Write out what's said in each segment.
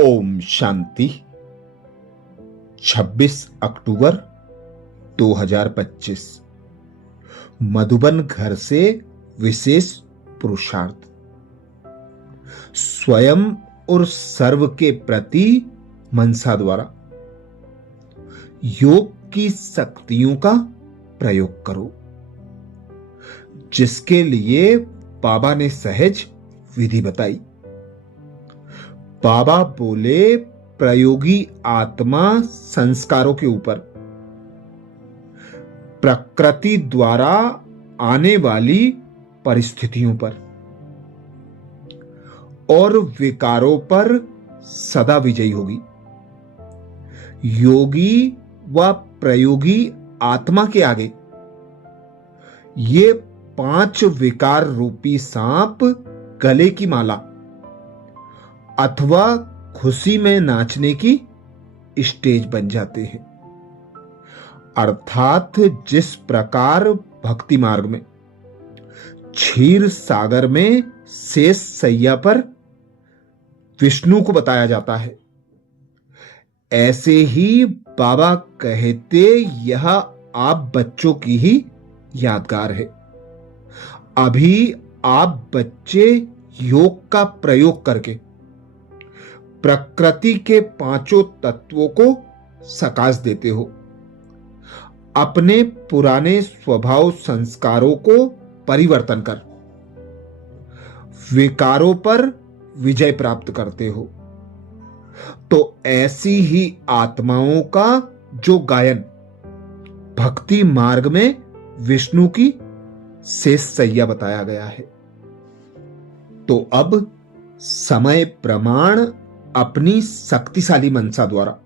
ओम शांति। 26 अक्टूबर 2025 मधुबन घर से विशेष पुरुषार्थ। स्वयं और सर्व के प्रति मनसा द्वारा योग की शक्तियों का प्रयोग करो, जिसके लिए बाबा ने सहज विधि बताई। बाबा बोले, प्रयोगी आत्मा संस्कारों के ऊपर प्रकृति द्वारा आने वाली परिस्थितियों पर और विकारों पर सदा विजयी होगी। योगी व प्रयोगी आत्मा के आगे ये 5 विकार रूपी सांप गले की माला अथवा खुशी में नाचने की स्टेज बन जाते हैं। अर्थात जिस प्रकार भक्ति मार्ग में क्षीर सागर में शेष सैया पर विष्णु को बताया जाता है, ऐसे ही बाबा कहते यह आप बच्चों की ही यादगार है। अभी आप बच्चे योग का प्रयोग करके प्रकृति के 5 तत्वों को सकाश देते हो। अपने पुराने स्वभाव संस्कारों को परिवर्तन कर विकारों पर विजय प्राप्त करते हो। तो ऐसी ही आत्माओं का जो गायन भक्ति मार्ग में विष्णु की शेष सैया बताया गया है। तो अब समय प्रमाण अपनी शक्तिशाली मनसा द्वारा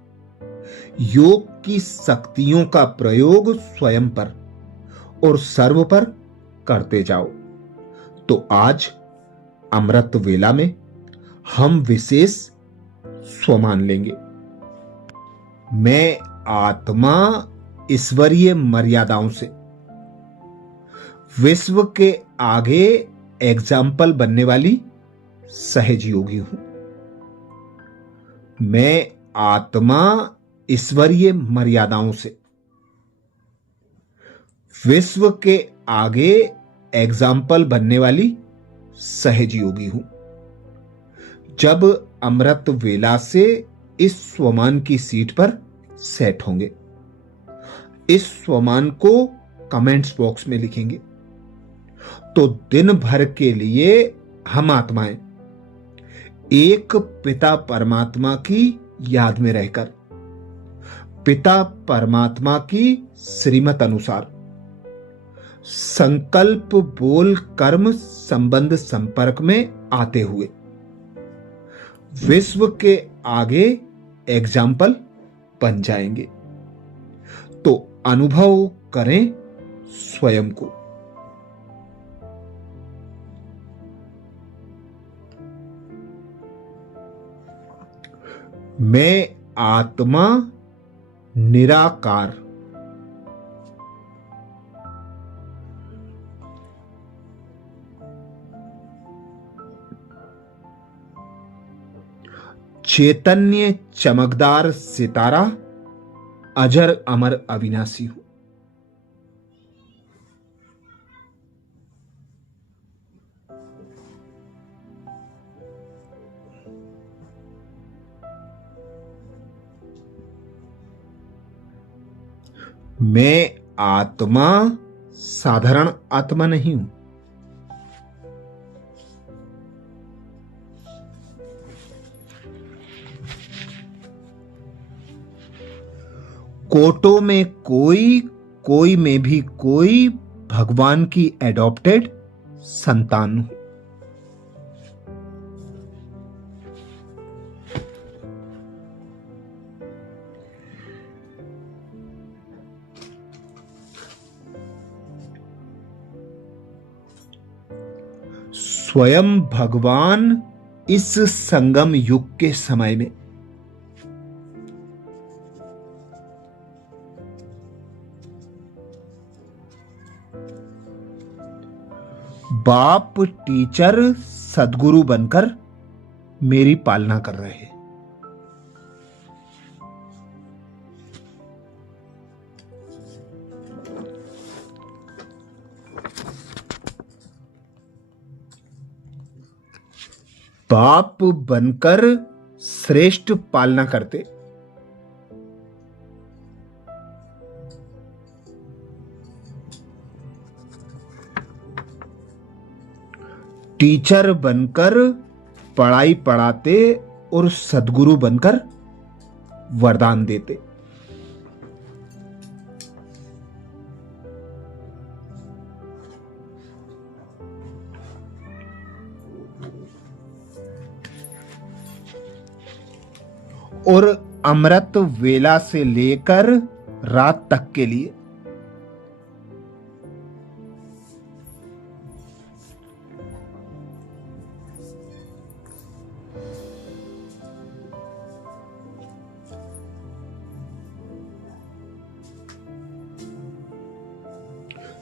योग की शक्तियों का प्रयोग स्वयं पर और सर्व पर करते जाओ। तो आज अमृत वेला में हम विशेष स्वमान लेंगे। मैं आत्मा ईश्वरीय मर्यादाओं से विश्व के आगे एग्जाम्पल बनने वाली सहज योगी हूं। मैं आत्मा ईश्वरीय मर्यादाओं से विश्व के आगे एग्जाम्पल बनने वाली सहज योगी हूं। जब अमृत वेला से इस स्वमान की सीट पर सेट होंगे, इस स्वमान को कमेंट्स बॉक्स में लिखेंगे, तो दिन भर के लिए हम आत्माएं एक पिता परमात्मा की याद में रहकर पिता परमात्मा की श्रीमत अनुसार संकल्प बोल कर्म संबंध संपर्क में आते हुए विश्व के आगे एग्जाम्पल बन जाएंगे। तो अनुभव करें स्वयं को। मैं आत्मा निराकार चैतन्य चमकदार सितारा अजर अमर अविनाशी हूं। मैं आत्मा साधारण आत्मा नहीं हूं। कोटों में कोई, कोई में भी कोई भगवान की एडॉप्टेड संतान हूं। स्वयं भगवान इस संगम युग के समय में बाप टीचर सदगुरु बनकर मेरी पालना कर रहे हैं। बाप बनकर श्रेष्ठ पालना करते, टीचर बनकर पढ़ाई पढ़ाते और सद्गुरु बनकर वरदान देते। और अमृत वेला से लेकर रात तक के लिए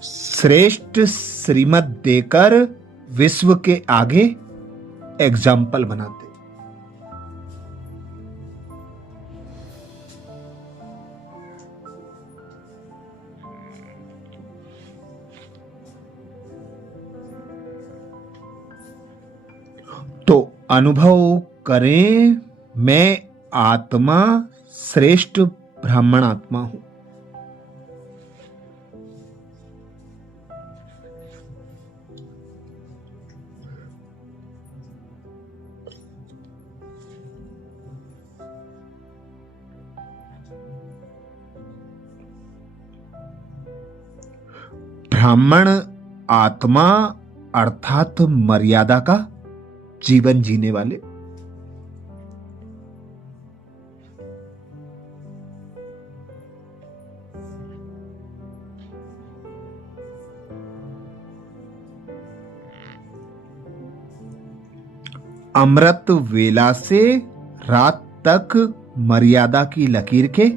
श्रेष्ठ श्रीमत देकर विश्व के आगे एग्जाम्पल बनाते। तो अनुभव करें, मैं आत्मा श्रेष्ठ ब्राह्मण आत्मा हूं। ब्राह्मण आत्मा अर्थात मर्यादा का जीवन जीने वाले। अमृत वेला से रात तक मर्यादा की लकीर के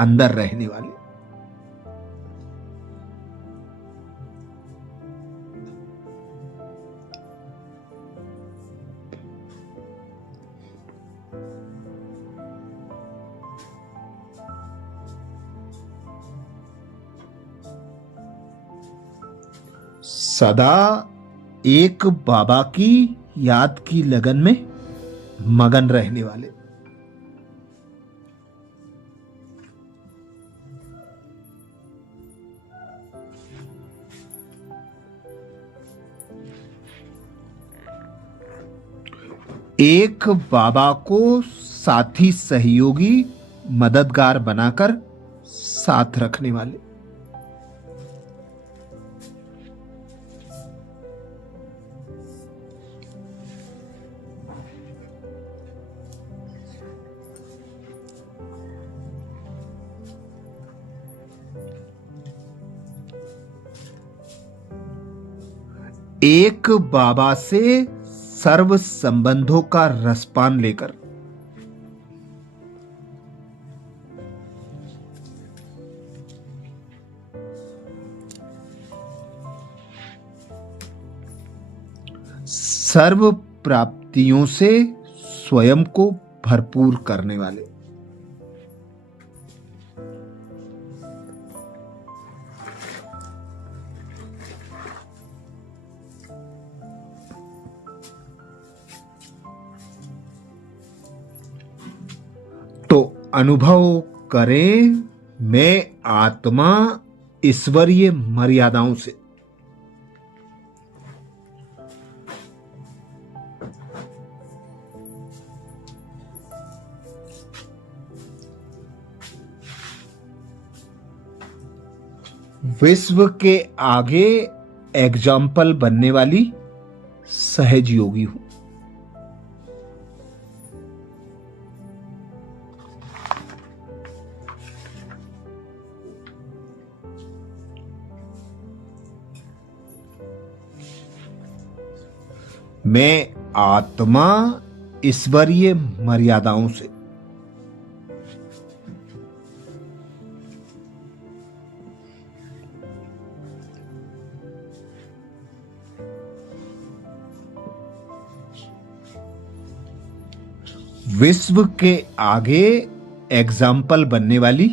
अंदर रहने वाले। सदा एक बाबा की याद की लगन में मगन रहने वाले। एक बाबा को साथी सहयोगी मददगार बनाकर साथ रखने वाले। एक बाबा से सर्व संबंधों का रसपान लेकर सर्व प्राप्तियों से स्वयं को भरपूर करने वाले। तो अनुभव करें, मैं आत्मा ईश्वरीय मर्यादाओं से विश्व के आगे एग्जाम्पल बनने वाली सहज योगी हूं। मैं आत्मा ईश्वरीय मर्यादाओं से विश्व के आगे एग्जाम्पल बनने वाली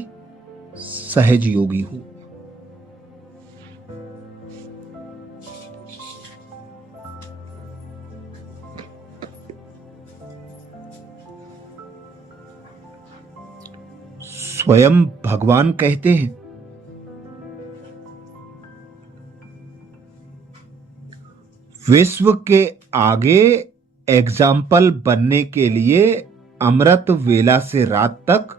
सहज योगी हूं। स्वयं भगवान कहते हैं, विश्व के आगे एग्जाम्पल बनने के लिए अमृत वेला से रात तक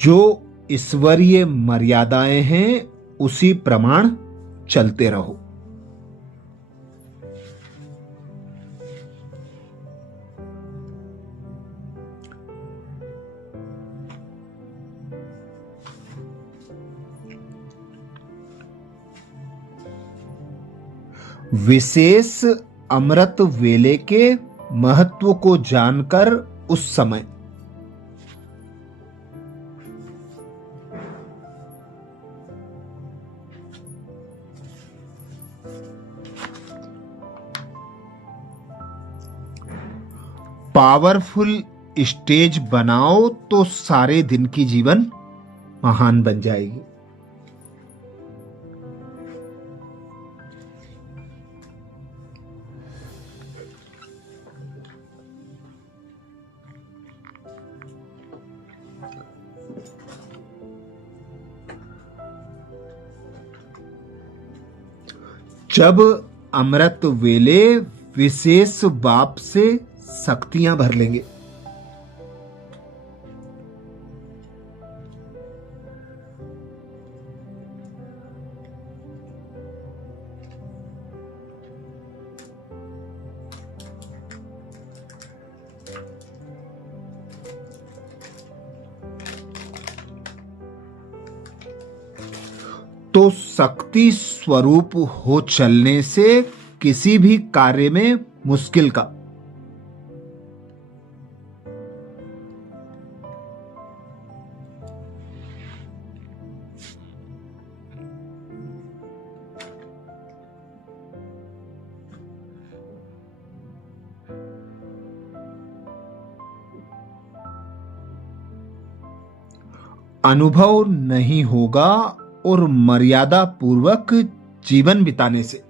जो ईश्वरीय मर्यादाएं हैं उसी प्रमाण चलते रहो। विशेष अमृत वेले के महत्व को जानकर उस समय पावरफुल स्टेज बनाओ तो सारे दिन की जीवन महान बन जाएगी। जब अमृत वेले विशेष बाप से शक्तियां भर लेंगे, तो शक्ति स्वरूप हो चलने से किसी भी कार्य में मुश्किल का अनुभव नहीं होगा और मर्यादा पूर्वक जीवन बिताने से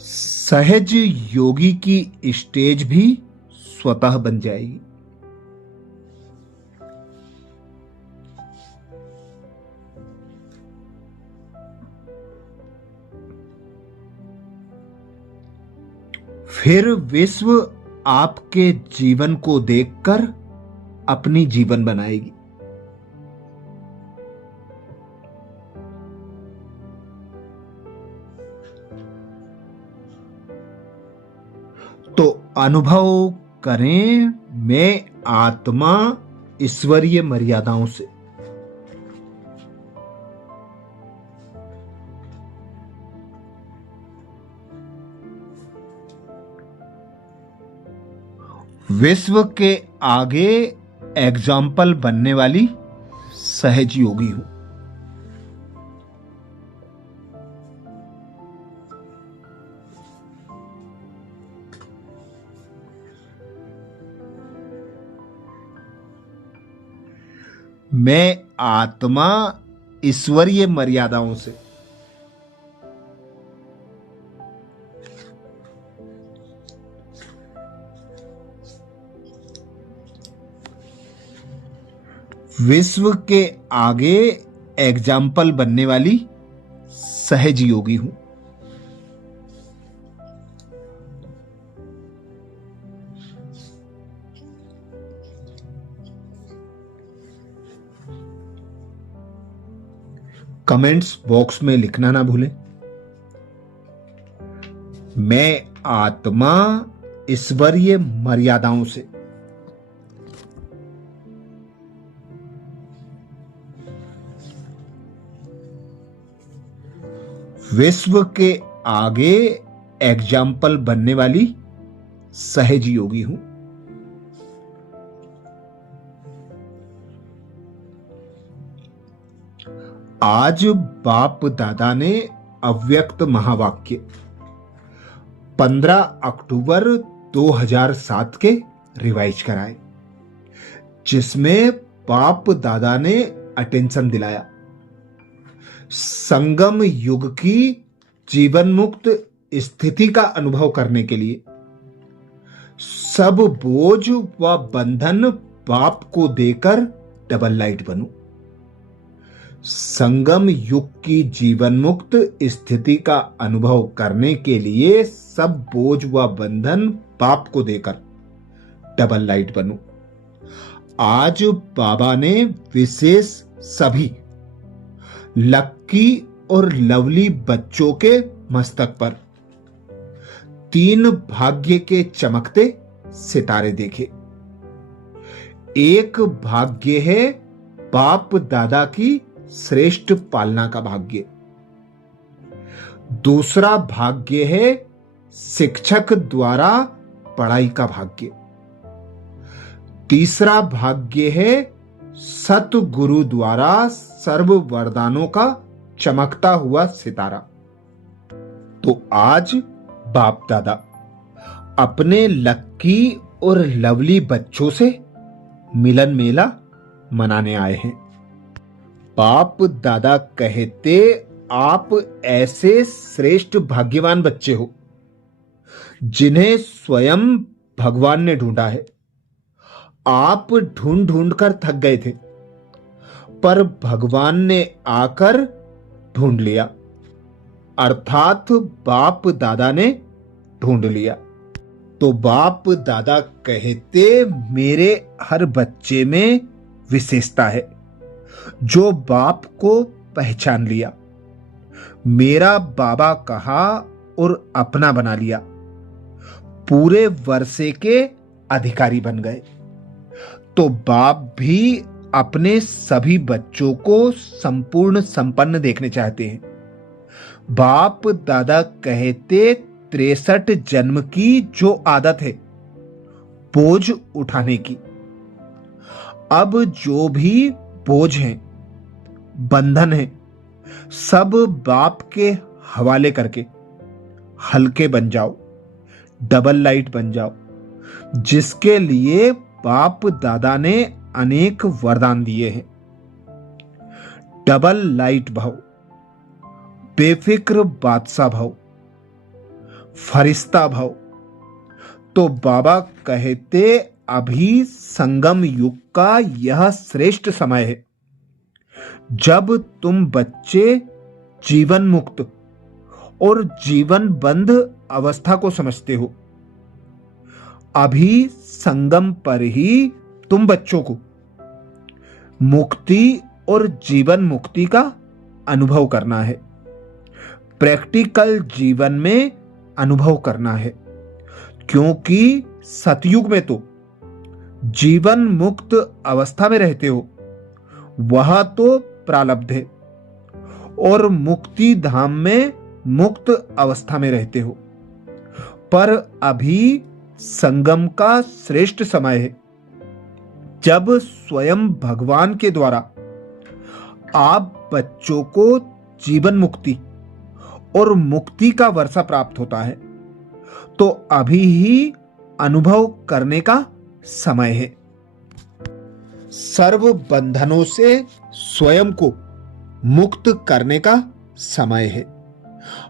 सहज योगी की स्टेज भी स्वतः बन जाएगी। फिर विश्व आपके जीवन को देखकर अपनी जीवन बनाएगी। तो अनुभव करें, मैं आत्मा ईश्वरीय मर्यादाओं से विश्व के आगे एग्जाम्पल बनने वाली सहज योगी हूं। मैं आत्मा ईश्वरीय मर्यादाओं से विश्व के आगे एग्जाम्पल बनने वाली सहज योगी हूं। कमेंट्स बॉक्स में लिखना ना भूलें, मैं आत्मा ईश्वरीय मर्यादाओं से विश्व के आगे एग्जाम्पल बनने वाली सहज योगी हूं। आज बाप दादा ने अव्यक्त महावाक्य 15 अक्टूबर 2007 के रिवाइज कराए, जिसमें बाप दादा ने अटेंशन दिलाया। संगम युग की जीवन मुक्त स्थिति का अनुभव करने के लिए सब बोझ व बंधन बाप को देकर डबल लाइट बनूं। संगम युग की जीवन मुक्त स्थिति का अनुभव करने के लिए सब बोझ व बंधन बाप को देकर डबल लाइट बनूं। आज बाबा ने विशेष सभी लक्की और लवली बच्चों के मस्तक पर 3 भाग्य के चमकते सितारे देखे। एक भाग्य है बाप दादा की श्रेष्ठ पालना का भाग्य, दूसरा भाग्य है शिक्षक द्वारा पढ़ाई का भाग्य, तीसरा भाग्य है सतगुरु द्वारा सर्व वरदानों का चमकता हुआ सितारा। तो आज बाप दादा अपने लक्की और लवली बच्चों से मिलन मेला मनाने आए हैं। बाप दादा कहते, आप ऐसे श्रेष्ठ भाग्यवान बच्चे हो जिन्हें स्वयं भगवान ने ढूंढा है। आप ढूंढ ढूंढ कर थक गए थे, पर भगवान ने आकर ढूंढ लिया, अर्थात बाप दादा ने ढूंढ लिया। तो बाप दादा कहते, मेरे हर बच्चे में विशेषता है जो बाप को पहचान लिया, मेरा बाबा कहा और अपना बना लिया, पूरे वर्षे के अधिकारी बन गए। तो बाप भी अपने सभी बच्चों को संपूर्ण संपन्न देखने चाहते हैं। बाप दादा कहते, 63 जन्म की जो आदत है बोझ उठाने की, अब जो भी बोझ हैं, बंधन है, सब बाप के हवाले करके हल्के बन जाओ, डबल लाइट बन जाओ, जिसके लिए बाप दादा ने अनेक वरदान दिए हैं। डबल लाइट भव, बेफिक्र बादशाह भव, फरिश्ता भव। तो बाबा कहते, अभी संगम युग का यह श्रेष्ठ समय है जब तुम बच्चे जीवन मुक्त और जीवन बंध अवस्था को समझते हो। अभी संगम पर ही तुम बच्चों को मुक्ति और जीवन मुक्ति का अनुभव करना है, प्रैक्टिकल जीवन में अनुभव करना है, क्योंकि सतयुग में तो जीवन मुक्त अवस्था में रहते हो, वह तो प्रारब्ध है, और मुक्ति धाम में मुक्त अवस्था में रहते हो। पर अभी संगम का श्रेष्ठ समय है जब स्वयं भगवान के द्वारा आप बच्चों को जीवन मुक्ति और मुक्ति का वर्षा प्राप्त होता है। तो अभी ही अनुभव करने का समय है। सर्व बंधनों से स्वयं को मुक्त करने का समय है।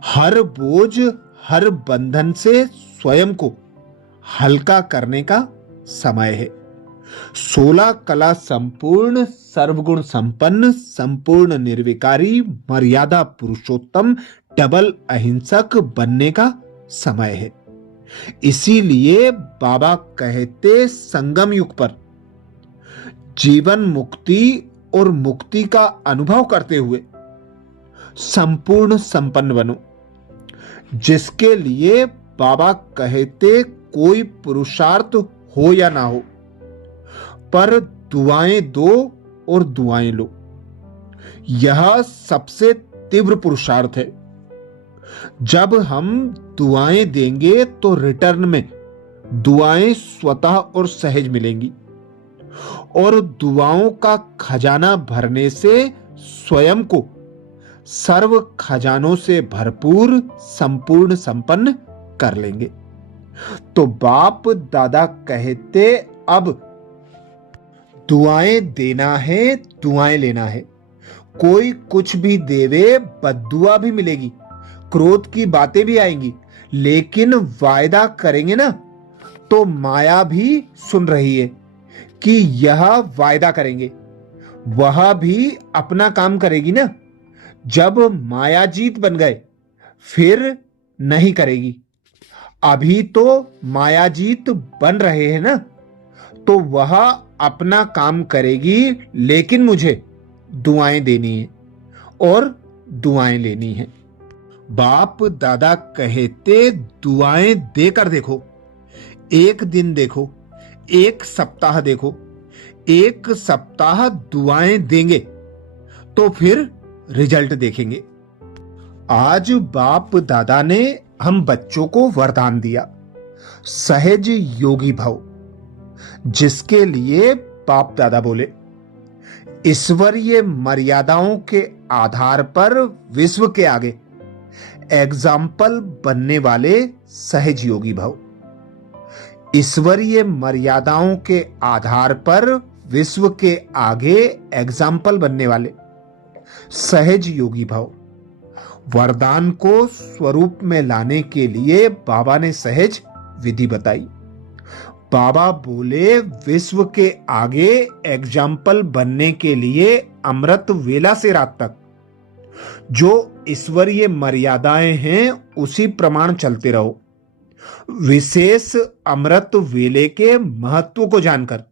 हर बोझ, हर बंधन से स्वयं को हल्का करने का समय है। 16 कला संपूर्ण, सर्वगुण संपन्न, संपूर्ण निर्विकारी, मर्यादा पुरुषोत्तम, डबल अहिंसक बनने का समय है। इसीलिए बाबा कहते, संगम युग पर जीवन मुक्ति और मुक्ति का अनुभव करते हुए संपूर्ण संपन्न बनो, जिसके लिए बाबा कहते, कोई पुरुषार्थ हो या ना हो, पर दुआएं दो और दुआएं लो, यह सबसे तीव्र पुरुषार्थ है। जब हम दुआएं देंगे तो रिटर्न में दुआएं स्वतः और सहज मिलेंगी, और दुआओं का खजाना भरने से स्वयं को सर्व खजानों से भरपूर संपूर्ण संपन्न कर लेंगे। तो बाप दादा कहते अब दुआएं देना है, दुआएं लेना है। कोई कुछ भी देवे बद्दुआ भी मिलेगी, क्रोध की बातें भी आएंगी, लेकिन वायदा करेंगे ना तो माया भी सुन रही है कि यह वायदा करेंगे, वह भी अपना काम करेगी ना। जब माया जीत बन गए फिर नहीं करेगी। अभी तो मायाजीत बन रहे हैं ना, तो वह अपना काम करेगी, लेकिन मुझे दुआएं देनी है और दुआएं लेनी है। बाप दादा कहते दुआएं देकर देखो, एक दिन देखो, एक सप्ताह देखो, एक सप्ताह दुआएं देंगे तो फिर रिजल्ट देखेंगे। आज बाप दादा ने हम बच्चों को वरदान दिया, सहज योगी भव, जिसके लिए बाप दादा बोले ईश्वरीय मर्यादाओं के आधार पर विश्व के आगे एग्जाम्पल बनने वाले सहज योगी भव। ईश्वरीय मर्यादाओं के आधार पर विश्व के आगे एग्जाम्पल बनने वाले सहज योगी भव। वरदान को स्वरूप में लाने के लिए बाबा ने सहज विधि बताई। बाबा बोले विश्व के आगे एग्जाम्पल बनने के लिए अमृत वेला से रात तक जो ईश्वरीय मर्यादाएं हैं उसी प्रमाण चलते रहो। विशेष अमृत वेले के महत्व को जानकर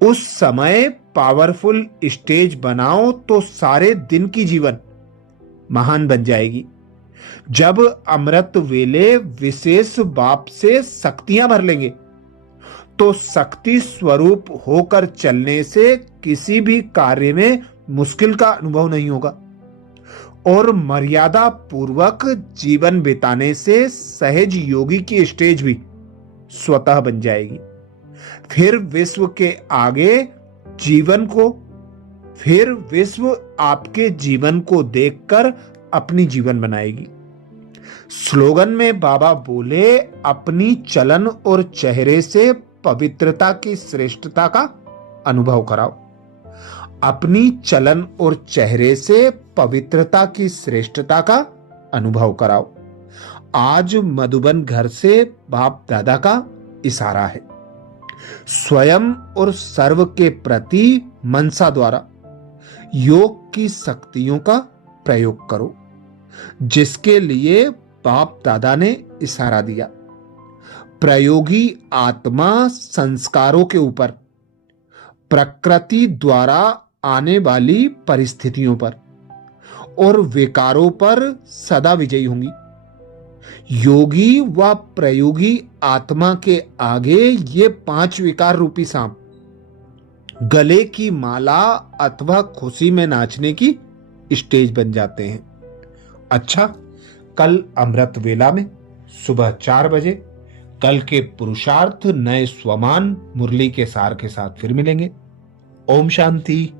उस समय पावरफुल स्टेज बनाओ तो सारे दिन की जीवन महान बन जाएगी। जब अमृत वेले विशेष बाप से शक्तियां भर लेंगे तो शक्ति स्वरूप होकर चलने से किसी भी कार्य में मुश्किल का अनुभव नहीं होगा और मर्यादा पूर्वक जीवन बिताने से सहज योगी की स्टेज भी स्वतः बन जाएगी। फिर विश्व आपके जीवन को देखकर अपनी जीवन बनाएगी। स्लोगन में बाबा बोले अपनी चलन और चेहरे से पवित्रता की श्रेष्ठता का अनुभव कराओ। अपनी चलन और चेहरे से पवित्रता की श्रेष्ठता का अनुभव कराओ। आज मधुबन घर से बाप दादा का इशारा है। स्वयं और सर्व के प्रति मनसा द्वारा योग की शक्तियों का प्रयोग करो, जिसके लिए बाप दादा ने इशारा दिया। प्रयोगी आत्मा संस्कारों के ऊपर, प्रकृति द्वारा आने वाली परिस्थितियों पर और विकारों पर सदा विजयी होंगी। योगी व प्रयोगी आत्मा के आगे ये 5 विकार रूपी सांप गले की माला अथवा खुशी में नाचने की स्टेज बन जाते हैं। अच्छा, कल अमृत वेला में सुबह 4 बजे कल के पुरुषार्थ नए स्वमान मुरली के सार के साथ फिर मिलेंगे। ओम शांति।